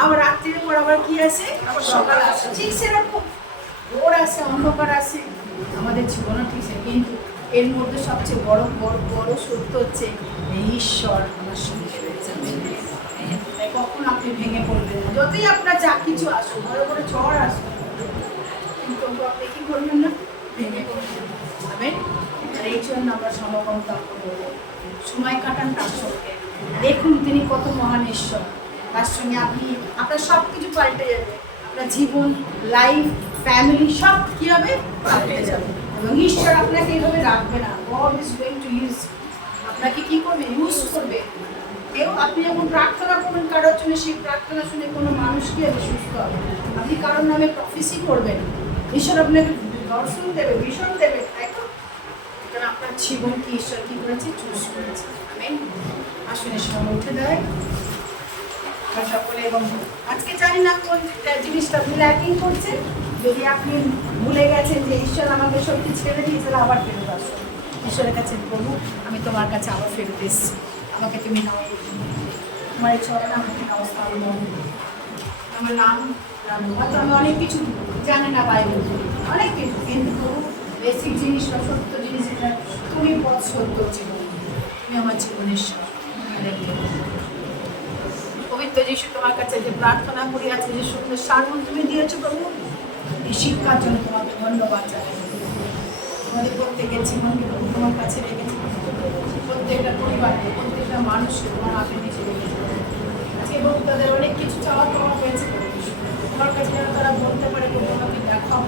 আবার রাত্রির পর আবার কি আসে, আবার সকাল আসে, ঠিক সেরকম ভোর আসে, অন্ধকার আসে, আমাদের জীবনও ঠিক সে। কিন্তু এর মধ্যে সবচেয়ে বড় সত্য হচ্ছে ঈশ্বর আমার সঙ্গে রয়েছে। তাই কখন আপনি ভেঙে পড়বেন না, যতই আপনার যা কিছু আসুক, বড় ঝড় আসুক, কিন্তু আপনি কি করবেন না, ভেঙে পড়বেন। আর এই জন্য আমরা সমাগম তাপ করবো, সময় কাটান তার সঙ্গে, দেখুন তিনি কত মহান ঈশ্বর। তার সঙ্গে আপনি, আপনার সব কিছু পাল্টে যাবে, আপনার জীবন, লাইফ, ফ্যামিলি সব কি হবে, পাল্টে যাবে। এবং ঈশ্বর আপনাকে এইভাবে রাখবে না, god is going to use, আপনাকে কি করবে, ইউজ করবে। কেউ আপনি যখন প্রার্থনা করবেন কারোর জন্য, সেই প্রার্থনা শুনে কোনো মানুষকে সুস্থ হবে। আপনি কারোর নামে প্রফেসি করবেন, ঈশ্বর আপনাকে দর্শন দেবে, ভীষণ দেবে, তাই তো? কারণ আপনার জীবন কি ঈশ্বর কি করেছে, চুজ করেছে। আমেন। আসলে সব উঠে দেয় সকলে। এবং আজকে জানি না কোন জিনিসটা আপনি ল্যাকিং করছেন। যদি আপনি ভুলে গেছেন যে ঈশ্বর আমাকে সত্যি ছেড়ে দিয়েছে, আবার ফেরত আসুন ঈশ্বরের কাছে, প্রভু আমি তোমার কাছে আবার ফেরত এসেছি, আমাকে তুমি নাও, তোমার এই চরণ আমাকে নাও স্থান, আমার নাম হয়তো আমি অনেক কিছু জানি না বাইবেল, অনেক কিছু, কিন্তু প্রভু বেসিক জিনিস বা সত্য জিনিস যেটা তুমি পথ সত্য জীবন, তুমি আমার জীবনের ঈশ্বর। পবিত্র যিশু তোমার কাছে যে প্রার্থনা করি আছে, যে সুন্দর সারমন তুমি দিয়েছো প্রভু, এই শিক্ষার জন্য তোমাকে ধন্যবাদ জানাই। তোমাদের প্রত্যেকের জীবনকে প্রভু তোমার কাছে রেখেছি, প্রত্যেকটা পরিবারকে, প্রত্যেকটা মানুষকে তোমার হাতে নিচে রেখেছি। আজকে এবং তাদের অনেক কিছু চাওয়া পাওয়া হয়েছে, তোমার কাছে যেন তারা বলতে পারে প্রভু আমাকে দেখাও,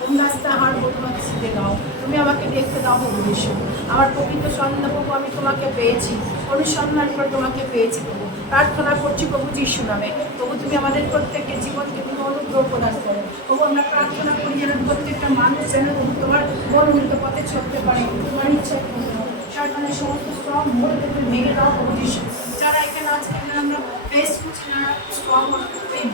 কোন রাস্তা হাঁটবো তোমাকে শিখে দাও, তুমি আমাকে দেখতে দাও প্রভু যিশু। আমার প্রকৃত সন্ধান প্রভু আমি তোমাকে পেয়েছি, অনুসন্ধান করে তোমাকে পেয়েছি প্রভু। প্রার্থনা করছি প্রভু যিশু নামে, প্রভু তুমি আমাদের প্রত্যেকের জীবনকে তুমি অনুগ্রহ প্রদান করো প্রভু। আমরা প্রার্থনা করি যেন প্রত্যেকটা মানুষ যেন প্রভু তোমার মনোনীত পথে চলতে পারে, তোমার ইচ্ছা শয়তানের সমস্ত স্ট্রং হোল্ড তুমি ভেঙে দাও প্রভু যিশু। যারা এখানে আজকে আমরা ফেস করছি না strong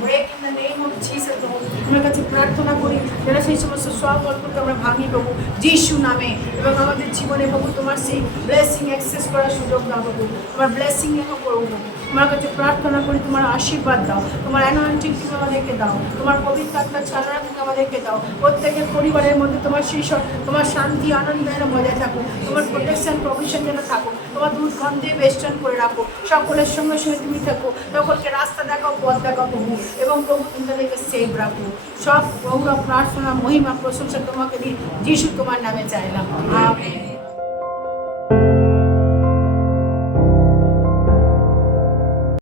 break in the name of Jesus প্রভু, তোমার কাছে প্রার্থনা করি যারা সেই সমস্ত স্ট্রং হোল্ডকে আমরা ভাঙি প্রভু যিশু নামে। এবং আমাদের জীবনে প্রভু তোমার সেই ব্লেসিং অ্যাক্সেস করার সুযোগ দাও প্রভু, তোমার ব্লেসিং এখন করবো প্রভু। তোমার কাছে প্রার্থনা করি তোমার আশীর্বাদ দাও, তোমার অ্যানোয়েন্টিং তুমি আমাদেরকে দাও, তোমার পবিত্র আত্মা ছাড়া তুমি আমাদেরকে দাও। প্রত্যেকের পরিবারের মধ্যে তোমার সেই তোমার শান্তি আনন্দ যেন বজায় থাকো, তোমার প্রোটেকশন প্রভিশন যেন থাকো, তোমার দুধ গন্ধে বেষ্টন করে রাখো, সকলের সঙ্গে সঙ্গে তুমি থাকো, সকলকে রাস্তা দেখাও, পথ দেখাও প্রভু। এবং প্রভু তুমি তাদেরকে সেভ রাখো। সব গৌরব প্রার্থনা মহিমা প্রশংসা তোমাকে দিই যিশু তোমার নামে চাইলাম, আমেন।